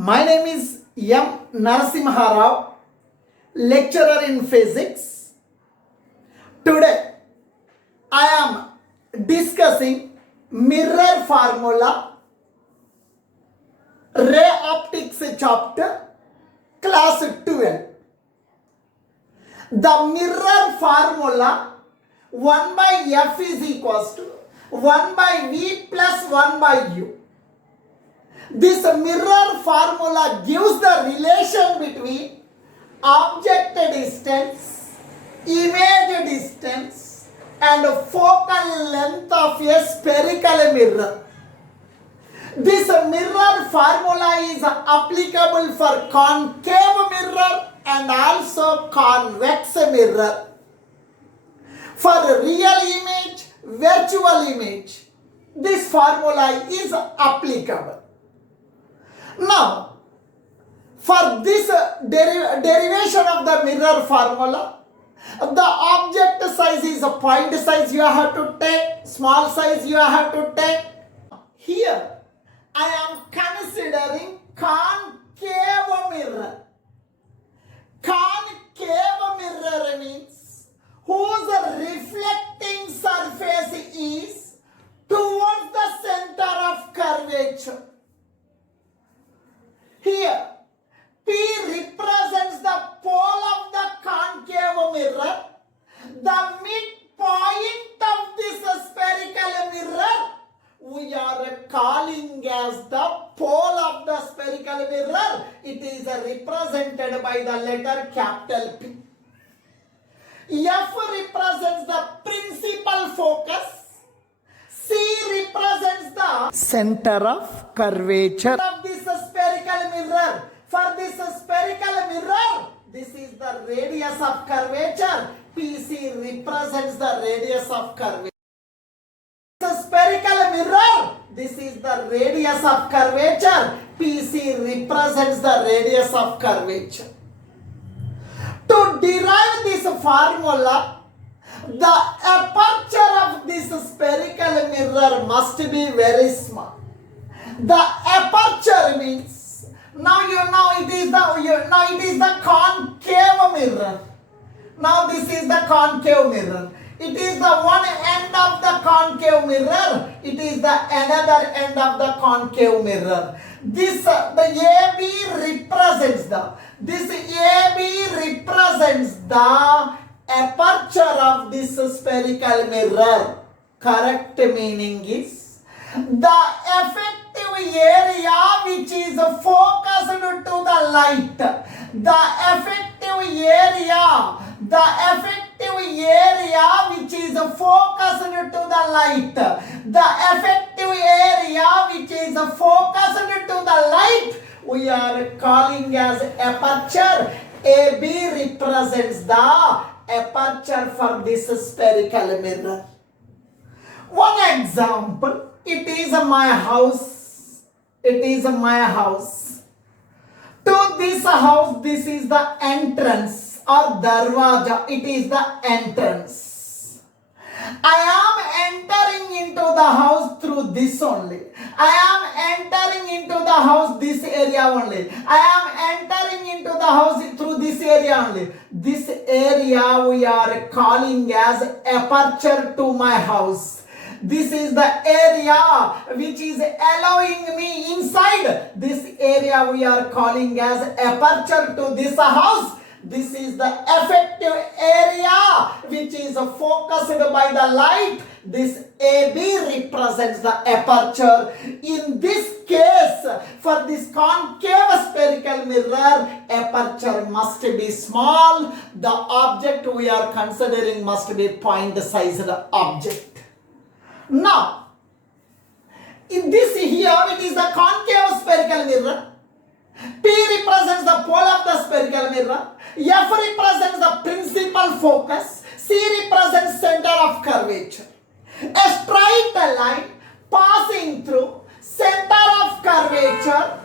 My name is Narasimha, lecturer in physics. Today I am discussing mirror formula, ray optics chapter, class 12. The mirror formula 1 by F is equals to 1 by V plus 1 by U. This mirror formula gives the relation between object distance, image distance and focal length of a spherical mirror. This mirror formula is applicable for concave mirror and also convex mirror. For real image, virtual image, this formula is applicable. Now, for this derivation of the mirror formula, the object size is a point size you have to take, small size you have to take. Here, I am considering concave mirror. Concave mirror means whose reflecting surface is towards the center of curvature. Here, P represents the pole of the concave mirror. The midpoint of this spherical mirror we are calling as the pole of the spherical mirror. It is represented by the letter capital P. F represents the principal focus. C represents the center of curvature of this spherical mirror. For this spherical mirror, this is the radius of curvature. PC represents the radius of curvature. This spherical mirror, this is the radius of curvature. PC represents the radius of curvature. To derive this formula, the aperture of this spherical mirror must be very small. The aperture means now it is the concave mirror. Now this is the concave mirror. It is the one end of the concave mirror. It is the another end of the concave mirror. This the AB represents the aperture of this spherical mirror. Correct meaning is the effective area which is focused to the light. The effective area which is focused to the light. The effective area which is focused to the light we are calling as aperture. AB represents the aperture for this spherical mirror. One example, it is my house. To this house, this is the entrance or darwaja. It is the entrance. I am entering into the house through this only. I am entering into the house this area only. I am entering into the house through this area only. This area we are calling as aperture to my house. This is the area which is allowing me inside. This area we are calling as aperture to this house. This is the effective area which is focused by the light. This AB represents the aperture. In this case, for this concave spherical mirror, aperture must be small. The object we are considering must be point-sized object. Now, in this here, it is the concave spherical mirror. P represents the pole of the spherical mirror. F represents the principal focus. C represents center of curvature. A straight line passing through center of curvature,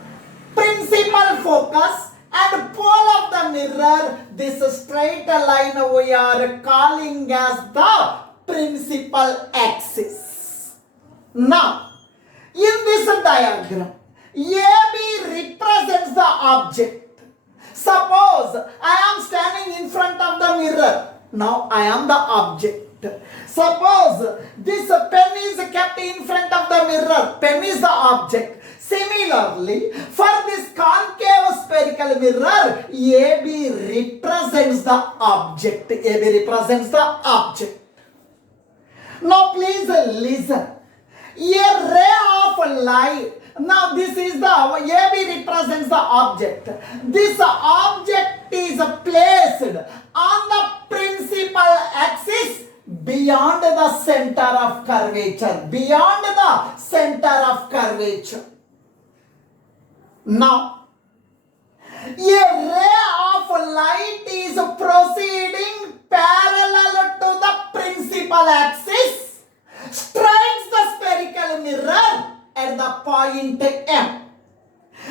principal focus and pole of the mirror. This straight line we are calling as the principal axis. Now, in this diagram, AB represents object. Suppose I am standing in front of the mirror. Now I am the object. Suppose this pen is kept in front of the mirror. Pen is the object. Similarly, for this concave spherical mirror, AB represents the object. AB represents the object. Now please listen. A ray of light. Now this is the AB represents the object. This object is placed on the principal axis beyond the center of curvature. Beyond the center of curvature. Now, a ray of light is proceeding parallel to the principal axis, strikes the spherical mirror at the point M.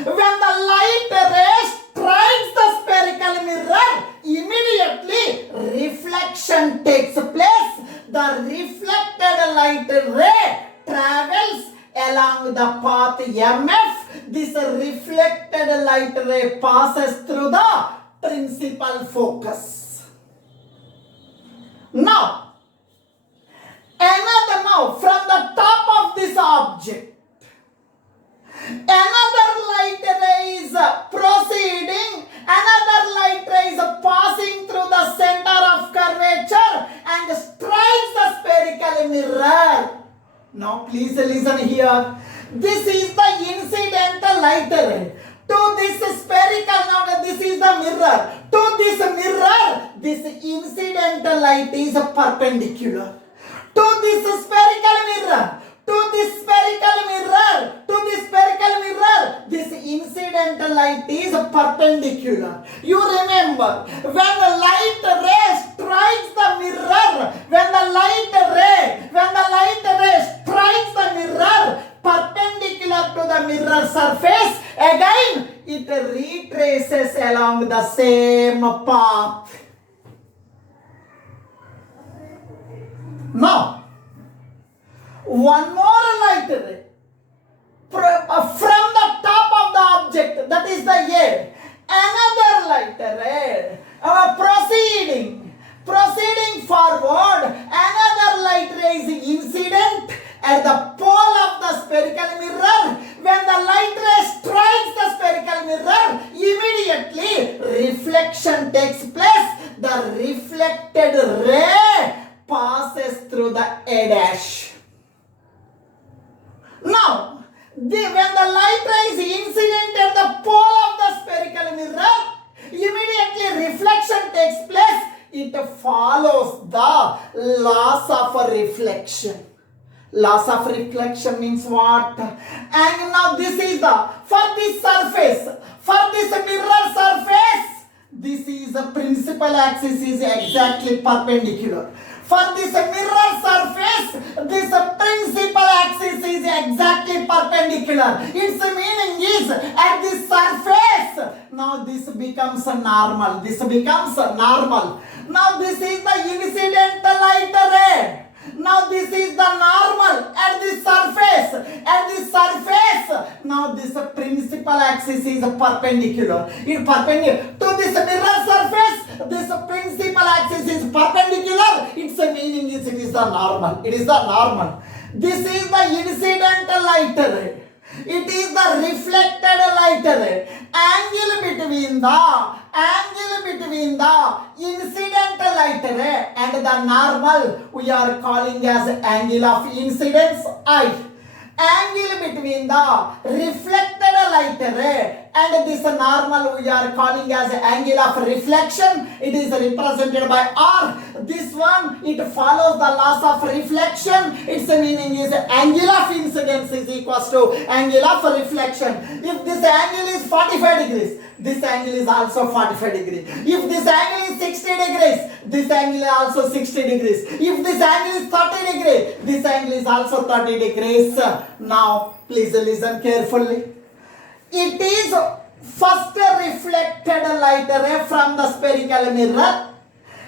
When the light ray strikes the spherical mirror, immediately reflection takes place. The reflected light ray travels along the path MF. This reflected light ray passes through the principal focus. Now from the top of this object, another light ray is proceeding, another light ray is passing through the center of curvature and strikes the spherical mirror. Now please listen here. This is the incidental light ray. To this spherical, now this is the mirror. To this mirror, this incidental light is perpendicular. To this spherical mirror, to this spherical mirror, to this spherical mirror, this incidental light is perpendicular. You remember, when the light ray strikes the mirror, when the light ray strikes the mirror perpendicular to the mirror surface, again it retraces along the same path. Now, one more light ray from the top of the object, that is the A. Another light ray proceeding forward. Another light ray is incident at the pole of the spherical mirror. When the light ray strikes the spherical mirror, immediately reflection takes place. The reflected ray passes through the A dash. Now, when the light ray is incident at the pole of the spherical mirror, immediately reflection takes place. It follows the laws of reflection. Laws of reflection means what? And now this is for this surface, for this mirror surface, this is the principal axis is exactly perpendicular. For this mirror surface, this principal axis is exactly perpendicular. Its meaning is at this surface, now this becomes normal. This becomes normal. Now this is the incidental light ray. Now this is the normal at this surface. At this surface, now this principal axis is perpendicular. It perpendicular to this mirror surface. This principal axis is perpendicular. Its meaning is it is the normal. It is the normal. This is the incidental light ray. It is the reflected light ray. Angle between the incidental light ray and the normal we are calling as angle of incidence I. Angle between the reflected light ray and this normal we are calling as angle of reflection. It is represented by R. This one, it follows the laws of reflection. Its meaning is angle of incidence is equals to angle of reflection. If this angle is 45 degrees, this angle is also 45 degrees. If this angle is 60 degrees, this angle is also 60 degrees. If this angle is 30 degrees, this angle is also 30 degrees. Now, please listen carefully. It is first reflected light ray from the spherical mirror.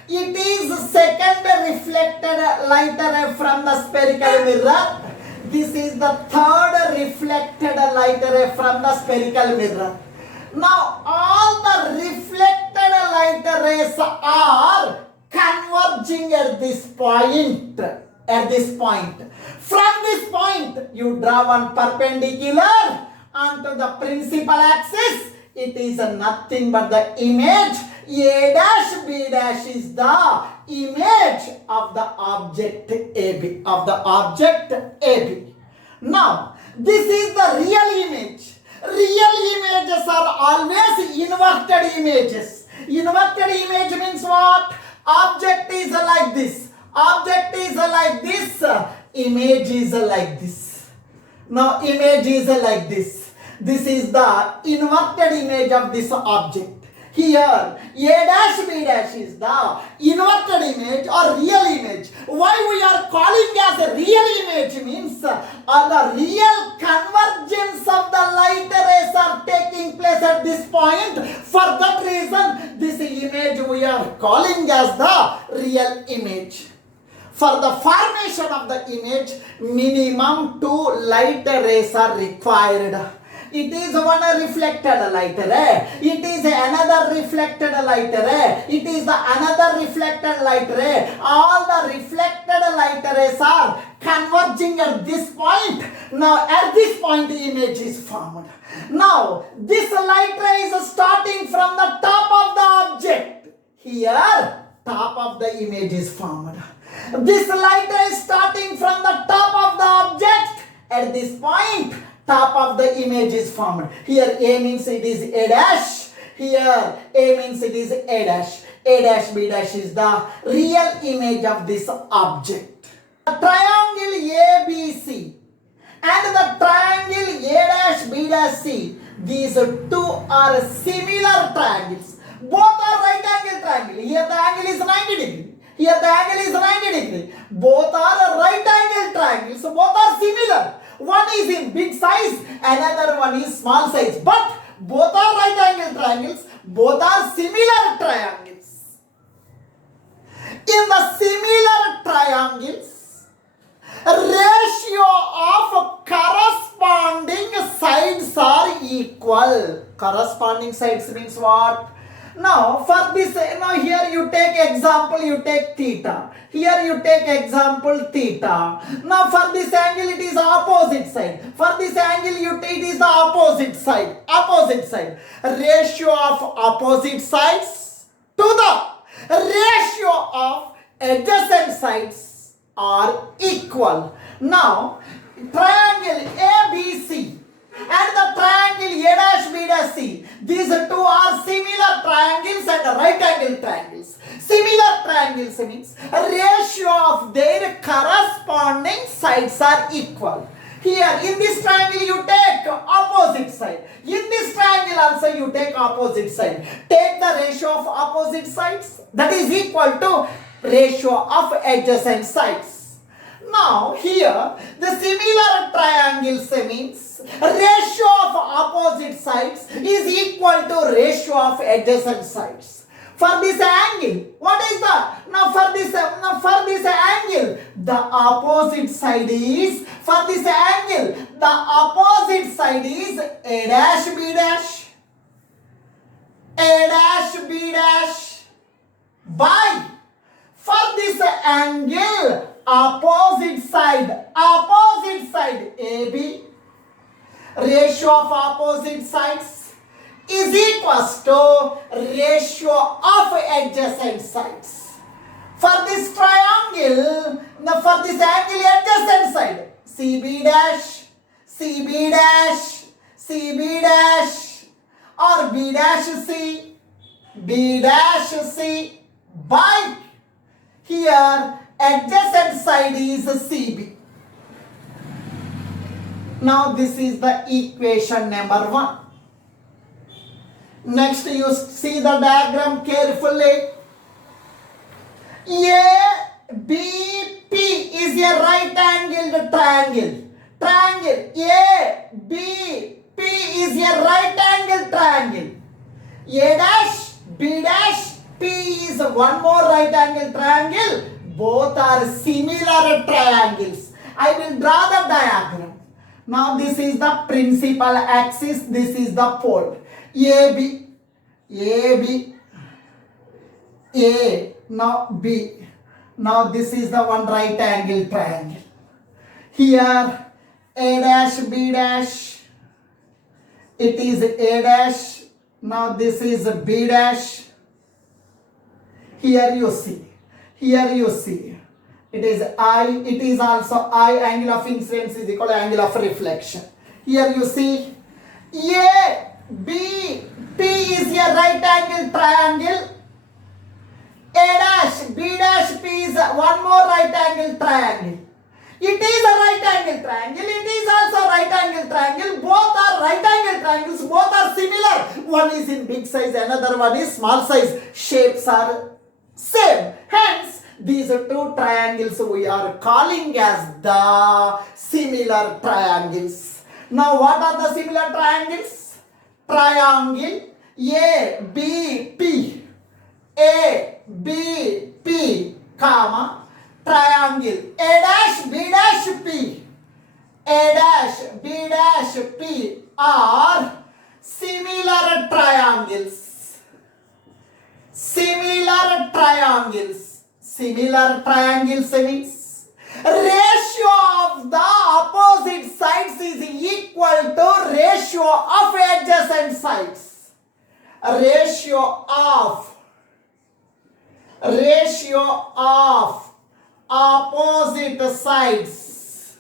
It is second reflected light ray from the spherical mirror. This is the third reflected light ray from the spherical mirror. Now all the reflected light rays are converging at this point. At this point. From this point, you draw one perpendicular onto the principal axis. It is nothing but the image. A dash B dash is the image of the object AB. Now, this is the real image. Real images are always inverted images. Inverted image means what? Object is like this. Object is like this. Image is like this. Now, image is like this. This is the inverted image of this object. Here, A dash B dash is the inverted image or real image. Why we are calling as a real image means the real convergence of the light rays are taking place at this point. For that reason, this image we are calling as the real image. For the formation of the image, minimum 2 light rays are required. It is one reflected light ray. It is another reflected light ray. It is the another reflected light ray. All the reflected light rays are converging at this point. Now at this point the image is formed. Now this light ray is starting from the top of the object. Here top of the image is formed. This light ray is starting from the top of the object. At this point top of the image is formed. Here A means it is A dash. Here A means it is A dash. A dash B dash is the real image of this object. The triangle ABC and the triangle A dash B dash C, these two are similar triangles. Both are right angle triangle. Here the angle is 90 degree. Here the angle is 90 degree. Both are right angle triangles. So both are similar. One is in big size, another one is small size. But both are right angle triangles. Both are similar triangles. In the similar triangles, ratio of corresponding sides are equal. Corresponding sides means what? Now for this, here you take example, you take theta. Here you take example theta. Now for this angle it is opposite side. For this angle it is the opposite side. Opposite side. Ratio of opposite sides to the ratio of adjacent sides are equal. Now triangle ABC and the triangle A dash B dash C, these two are similar triangles and right angle triangles. Similar triangles means ratio of their corresponding sides are equal. Here in this triangle you take opposite side. In this triangle also you take opposite side. Take the ratio of opposite sides, that is equal to ratio of adjacent sides. Now here the similar triangles means ratio of opposite sides is equal to ratio of adjacent sides. For this angle, what is that? Now for this angle, the opposite side is, for this angle, the opposite side is A dash B dash. A dash B dash by, for this angle, opposite side AB, ratio of opposite sides is equals to ratio of adjacent sides. For this triangle, for this angle adjacent side, CB dash, CB dash, CB dash, or B dash C, B dash C by, here adjacent side is CB. Now this is the equation number 1. Next you see the diagram carefully. ABP is a right angled triangle. Triangle ABP is a right angled triangle. A dash B dash P is one more right angled triangle. Both are similar triangles. I will draw the diagram. Now this is the principal axis, this is the pole. AB, AB, A, now B. Now this is the one right angle triangle. Here A dash, B dash, it is A dash. Now this is B dash. Here you see, it is I, it is also I, angle of incidence is equal to angle of reflection. Here you see, A, B, P is a right angle triangle. A dash, B dash, P is one more right angle triangle. It is a right angle triangle, it is also right angle triangle. Both are right angle triangles, both are similar. One is in big size, another one is small size. Shapes are same. Hence, these two triangles we are calling as the similar triangles. Now, what are the similar triangles? Triangle A, B, P. A, B, P, comma, triangle A dash, B dash, P. A dash, B dash, P are similar triangles. Similar triangles. Similar triangles means ratio of the opposite sides is equal to ratio of adjacent sides. Ratio of opposite sides.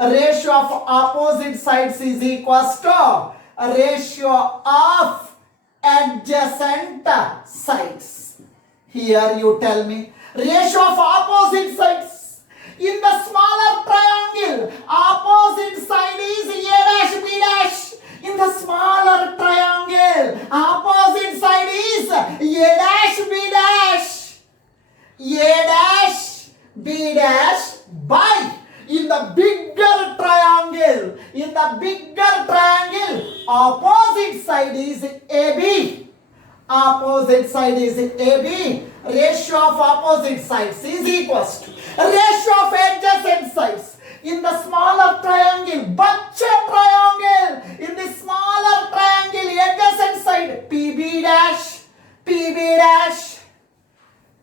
Ratio of opposite sides is equals to ratio of adjacent sides. Here you tell me ratio of opposite sides. In the smaller triangle, opposite side is A dash, B dash. In the smaller triangle, opposite side is A dash, B dash. A dash, B dash by. In the bigger triangle, opposite side is AB. Opposite side is AB. Ratio of opposite sides is equals to ratio of adjacent sides. In the smaller triangle, bacha triangle, in the smaller triangle, adjacent side, PB dash, PB dash,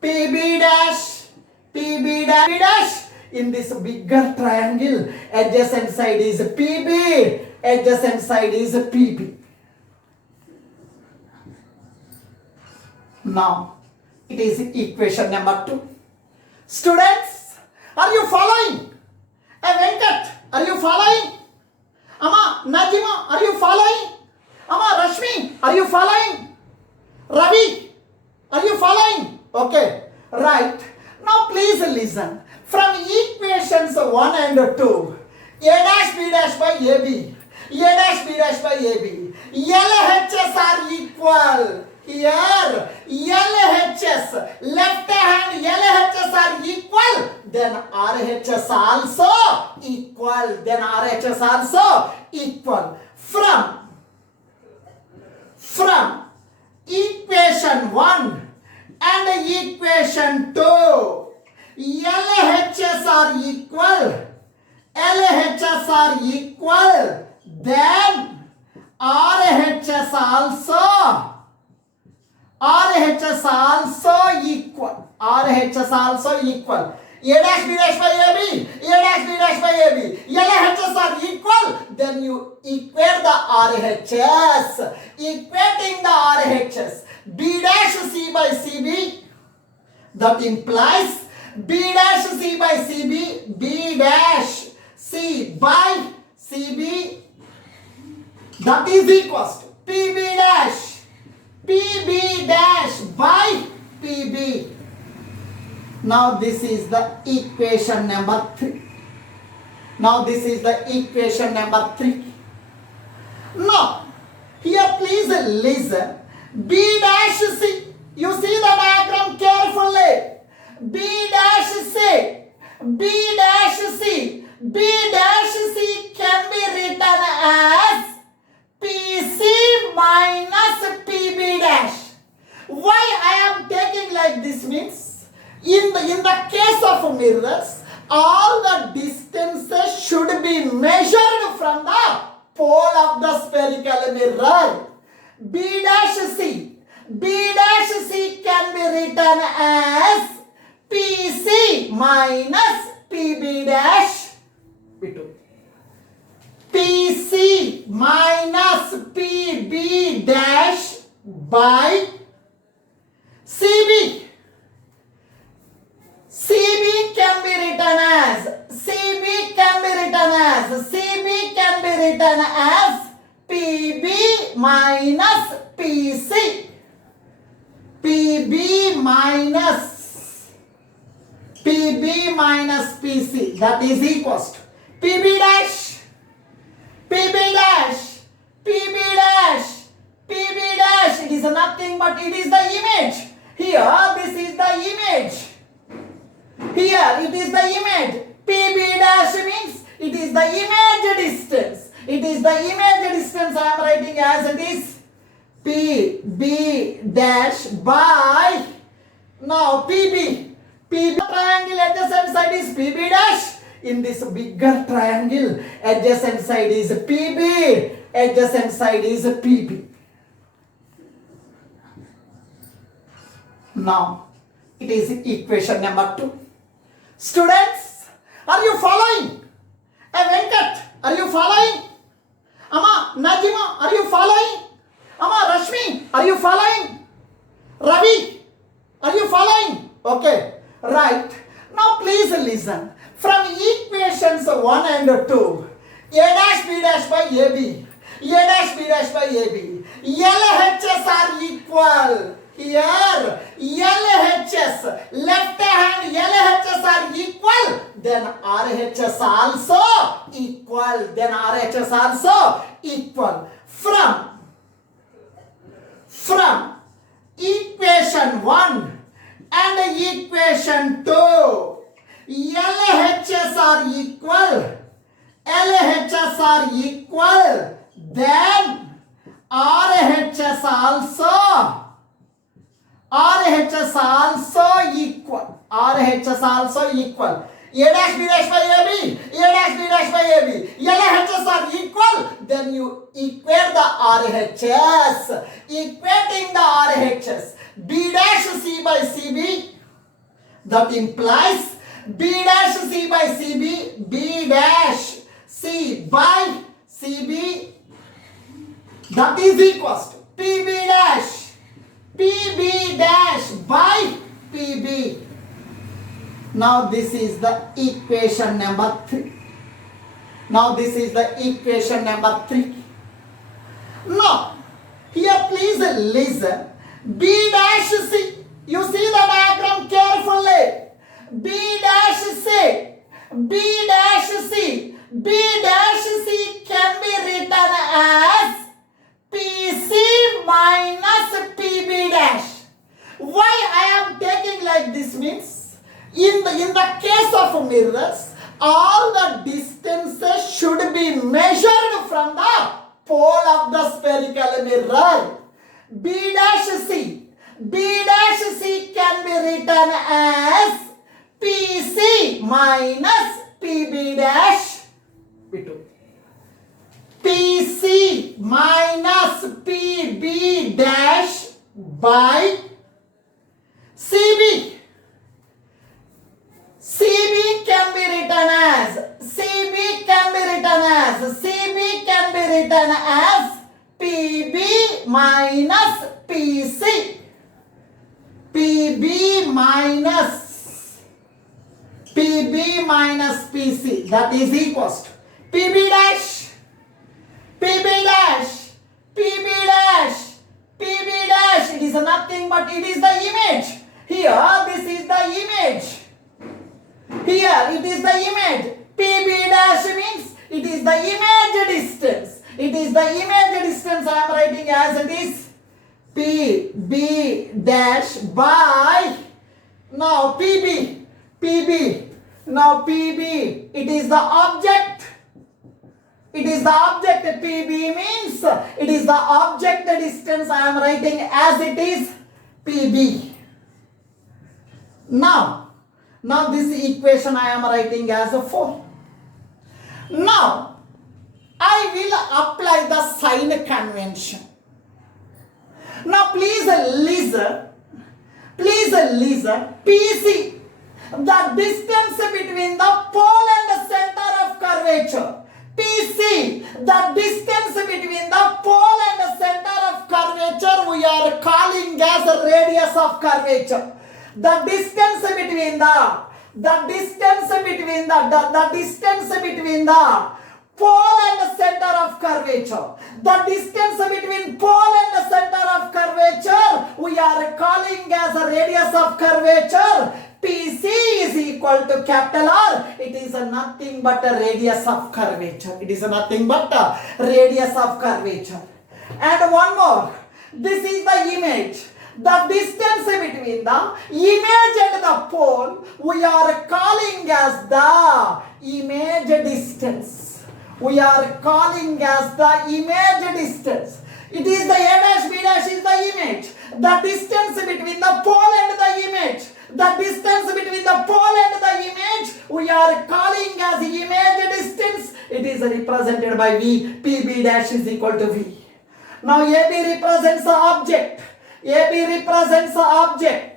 PB dash, PB dash, PB dash. In this bigger triangle, adjacent side is PB, adjacent side is PB. Now, it is equation number 2. Students, are you following? Venkat, are you following? Amma, Najima, are you following? Amma, Rashmi, are you following? Ravi, are you following? Okay, right. Now please listen. From equations 1 and 2, A dash B dash by AB, A dash B dash by AB, LHS are equal. Here, LHS, left hand LHS are equal, then RHS also equal, then RHS also equal. From equation 1 and equation 2, LHS are equal, LHS are equal, then RHS also equal. RHS also equal. A dash B dash by AB, A dash B dash by AB, LHS are equal. Then you equate the RHS. Equating the RHS, B dash C by CB. That implies B dash C by CB, B dash C by CB. That is equals to PB dash. PB dash by PB. Now this is the equation number 3. Now here please listen. B dash C. You see the diagram carefully. B dash C. B dash C. B dash C can be written as PC minus PB dash. Why I am taking like this means, in the case of mirrors, all the distances should be measured from the pole of the spherical mirror. B dash C. B dash C can be written as PC minus PB dash B2. PC minus PB dash by CB. CB can be written as PB minus PC. PB minus PC, that is equals to PB dash, PB dash, PB dash, PB dash. It is nothing but it is the image. Here this is the image. Here it is the image. PB dash means it is the image distance. It is the image distance I am writing as it is PB dash by, now PB triangle adjacent side is PB dash. In this bigger triangle, adjacent side is PB, adjacent side is PB. Now, it is equation number 2. Students, are you following? Venkat, are you following? Amma, Najima, are you following? Amma, Rashmi, are you following? Ravi, are you following? Okay, right. Now please listen. From equations 1 and 2, A dash B dash by AB, A dash B dash by AB, LHS are equal. Here, LHS, left hand LHS are equal, then RHS also equal, then RHS also equal. From equation 1 and equation 2, LHS are equal, LHS are equal, then RHS also equal. RHS also equal. A dash B dash by AB, A dash B dash by AB, LHS are equal. Then you equate the RHS. Equating the RHS, B dash C by CB, that implies B dash C by CB, B dash C by CB, that is equals to PB dash by PB. Now this is the equation number 3. Now here please listen. B dash C. You see the diagram carefully. B dash C can be written as PC minus PB dash. Why I am taking like this means, in the case of mirrors, all the distances should be measured from the pole of the spherical mirror. B dash C can be written as PC minus PB dash B2. PC minus PB dash by CB. CB can be written as PB minus PC. PB minus PC, that is equals to PB dash. It is nothing but it is the image. Here this is the image. Here it is the image. PB dash means it is the image distance. I am writing as it is PB dash by, now PB. Now PB, it is the object. PB means it is the object distance. I am writing as it is PB. Now this equation I am writing as a 4. Now I will apply the sign convention. listen. Please listen. PC. The distance between the pole and the center of curvature. PC. The distance between the pole and the center of curvature we are calling as the radius of curvature. The distance between the pole and the center of curvature. The distance between pole and the center of curvature we are calling as a radius of curvature. PC is equal to capital R. It is nothing but a radius of curvature. It is nothing but a radius of curvature. And one more. This is the image. The distance between the image and the pole we are calling as the image distance. We are calling as the image distance. It is the A dash B dash is the image. The distance between the pole and the image. The distance between the pole and the image we are calling as image distance. It is represented by V. PB dash is equal to V. Now AB represents the object. AB represents the object.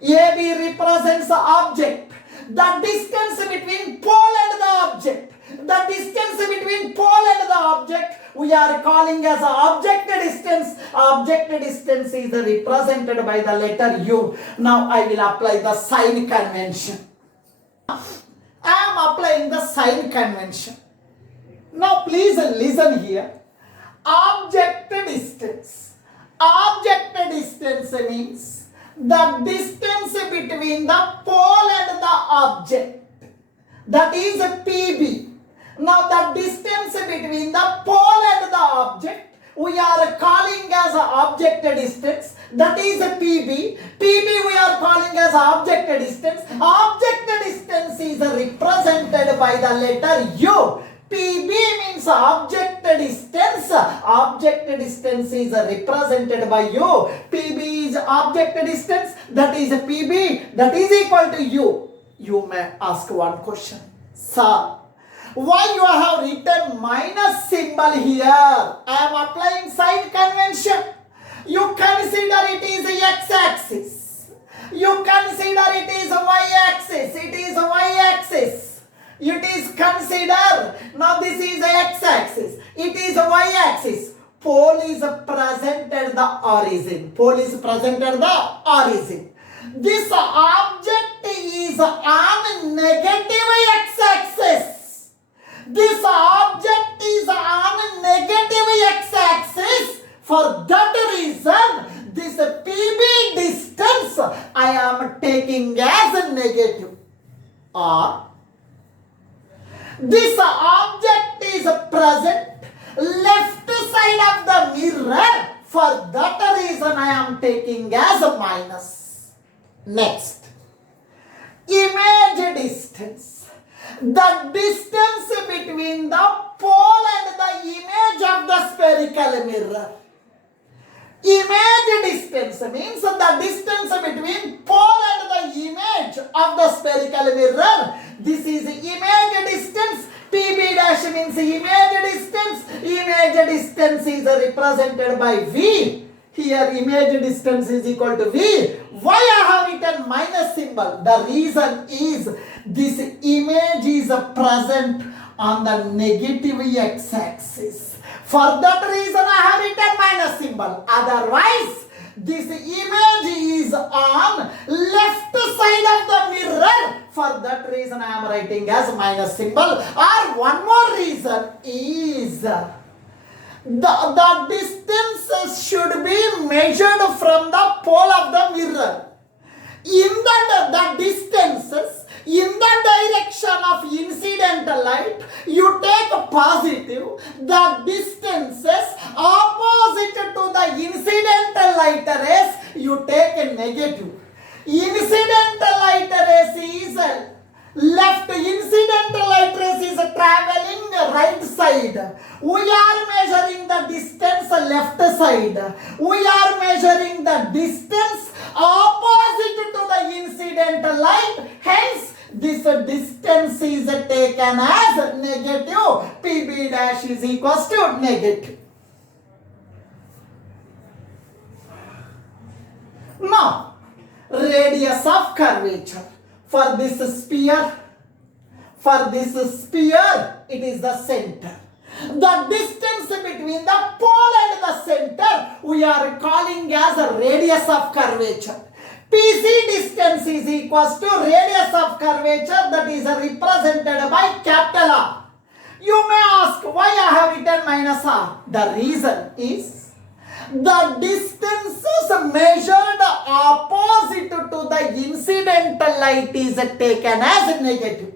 AB represents the object. The distance between pole and the object. The distance between pole and the object we are calling as object distance. Object distance is represented by the letter U. Now I will apply the sign convention. I am applying the sign convention. Now please listen here. Object distance. Object distance means the distance between the pole and the object. That is PB. Now the distance between the pole and the object we are calling as object distance. That is PB. PB we are calling as object distance. Object distance is represented by the letter U. PB means object distance. Object distance is represented by U. PB is object distance. That is PB. That is equal to U. You may ask one question. Sir, why you have written minus symbol here? I am applying sign convention. You consider it is x-axis. You consider it is y-axis. It is y-axis. It is consider. Now this is x-axis. It is y-axis. Pole is presented the origin. Pole is presented the origin. This object is on negative x-axis. This object is on negative x-axis. For that reason, this PB distance I am taking as a negative. Or this object is present left side of the mirror. For that reason I am taking as a minus. Next, image distance. The distance between the pole and the image of the spherical mirror. Image distance means the distance between pole and the image of the spherical mirror. This is image distance. PB dash means image distance. Image distance is represented by V. Here image distance is equal to V. Why I have written minus symbol? The reason is this image is present on the negative x-axis. For that reason I have written minus symbol. Otherwise, this image is on left side of the mirror. For that reason I am writing as minus symbol. Or one more reason is the distance should be measured from the pole of the mirror. In the distances, in the direction of incident light, you take positive. The distances opposite to the incident light rays, you take a negative. Incident light rays is left. Incident light rays is traveling right side. We are measuring the distance left side. We are measuring the distance opposite to the incident light. Hence, this distance is taken as negative. PB dash is equals to negative. Now, radius of curvature for this sphere, it is the center. The distance between the pole and the center we are calling as a radius of curvature. PC distance is equals to radius of curvature, that is represented by capital R. You may ask why I have written minus R. The reason is the distances measured opposite to the incidental light is taken as negative.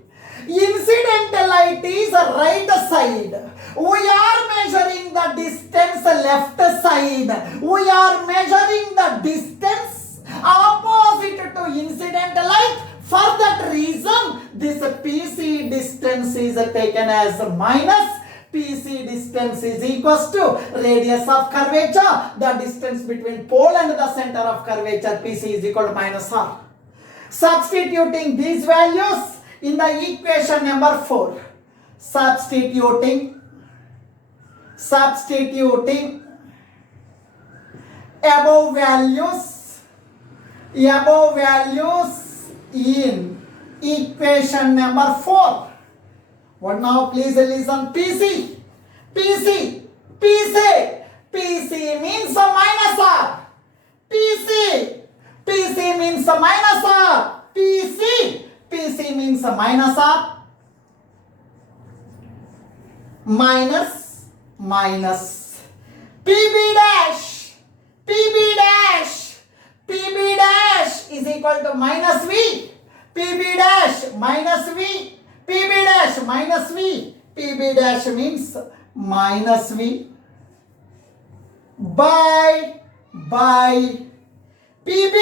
Incidental light is right side. We are measuring the distance left side. We are measuring the distance opposite to incidental light. For that reason, this PC distance is taken as minus. PC distance is equals to radius of curvature. The distance between pole and the center of curvature, PC is equal to minus R. Substituting these values in the equation number 4. Substituting above values in equation number 4. What now? Please listen. PC means minus R. PC means minus R. PC means minus R. Minus. PB dash is equal to minus V. PB dash minus V. PB dash minus V. PB dash means minus V by PB.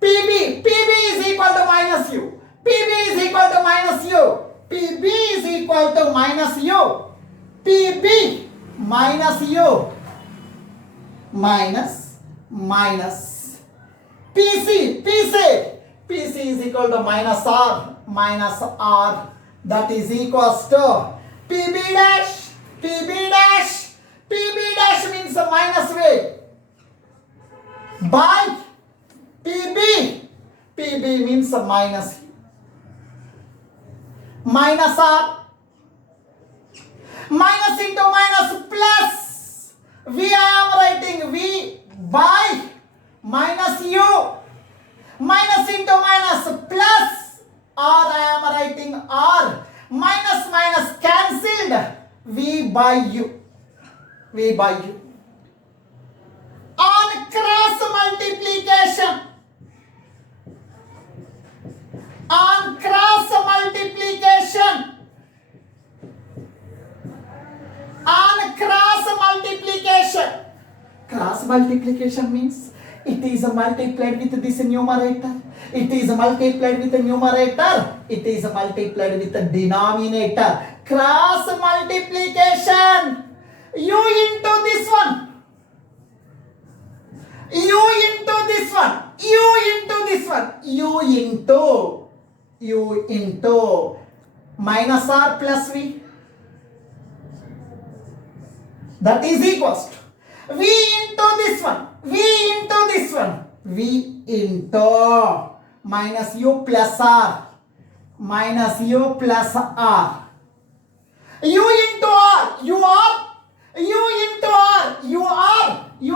PB is equal to minus U. PB is equal to minus U. PB is equal to minus U. PB minus U minus PC is equal to minus R, that is equals to PB dash means minus V by PB means minus R. Minus into minus plus. I am writing V by minus U. Minus into minus plus. R I am writing R. Minus cancelled. V by U. On cross multiplication. Cross multiplication means it is multiplied with this numerator. It is multiplied with the numerator. It is multiplied with the denominator. Cross multiplication. U into this one. U into minus R plus V. That is equals to V into this one. V into minus U plus R. U into R. U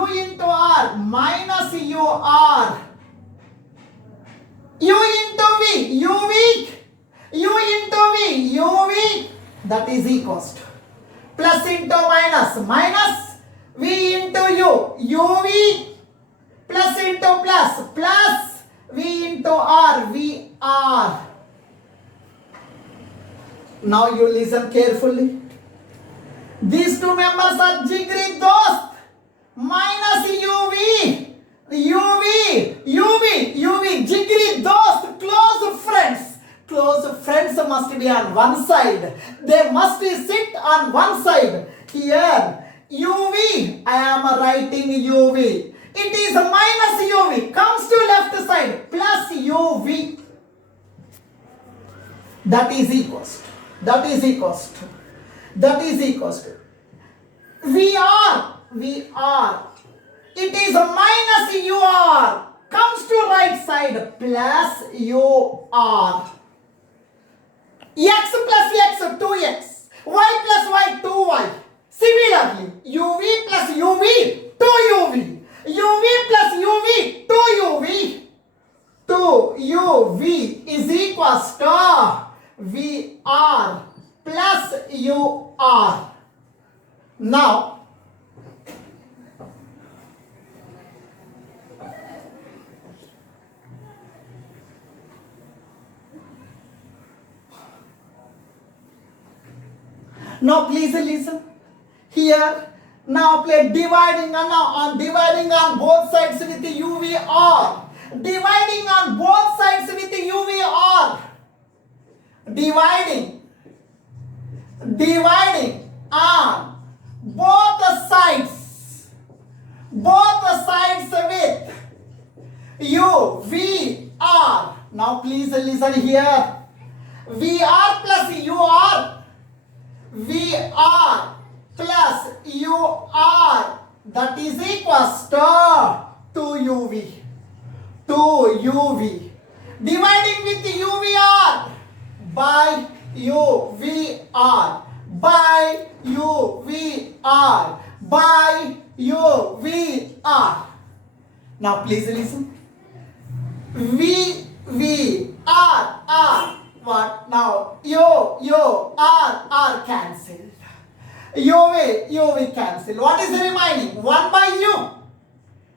into R minus UR. U into V. U into V. That is equals to plus into minus V into U. UV plus into plus V into R. VR. Now you listen carefully. These two members are jigri dost. Minus UV, jigri dost, close friends. Close friends must be on one side. They must sit on one side. Here, UV, I am writing UV. It is minus UV, comes to left side, plus UV. That is equals to VR. It is minus UR. comes to right side plus UR. X plus X 2X, Y plus Y 2Y. Similarly, UV plus UV 2UV. UV plus UV 2UV. 2UV is equals to VR plus UR. Now, please listen. Here, now play dividing on both sides with the UVR. Dividing on both sides with the UVR. Dividing on both sides with UVR. Now please listen here. VR plus UR. VR plus UR, that is equals to 2UV. 2UV. Dividing with UVR by UVR by UVR by UVR. Now please listen. VVR. What now? R cancelled. UV cancel. What is remaining? 1 by U.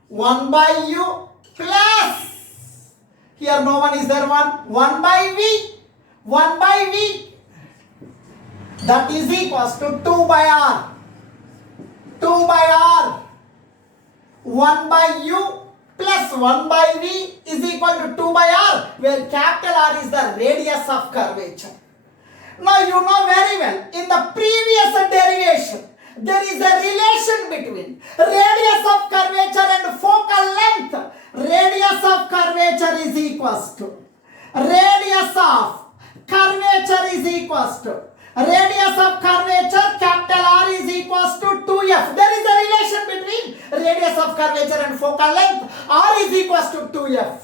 1 by U plus. Here no one is there. 1 by V. 1 by V. That is equals to 2 by R. 2 by R. 1 by U plus 1 by V is equal to 2 by R, where capital R is the radius of curvature. Now you know very well, in the previous derivation, there is a relation between radius of curvature and focal length. Radius of curvature is equals to radius of curvature is equals to radius of curvature, capital R is equals to 2F. There is a relation between radius of curvature and focal length. R is equals to 2F.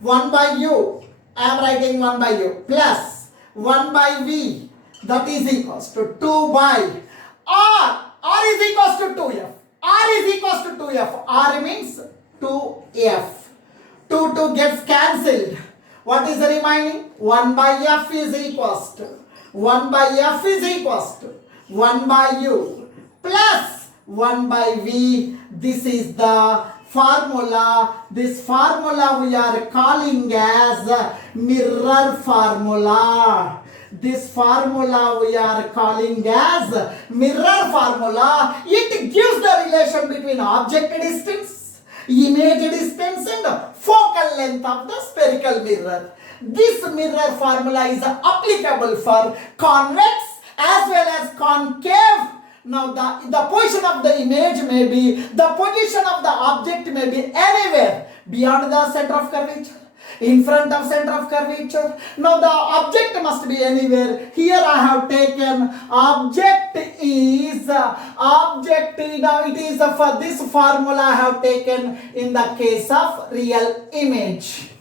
1 by U, I am writing 1 by U, plus 1 by V, that is equals to 2 by R. R is equals to 2F. R is equals to 2F. R means 2F. 2 gets cancelled. What is the remaining? 1 by F is equals to 1 by F is equals to 1 by U plus 1 by V. This is the formula. This formula we are calling as mirror formula. This formula we are calling as mirror formula. It gives the relation between object distance, image distance and focal length of the spherical mirror. This mirror formula is applicable for convex as well as concave. Now the position of the image may be, the position of the object may be anywhere beyond the center of curvature, in front of center of curvature. Now the object must be anywhere. Here I have taken object is, now it is for this formula I have taken in the case of real image.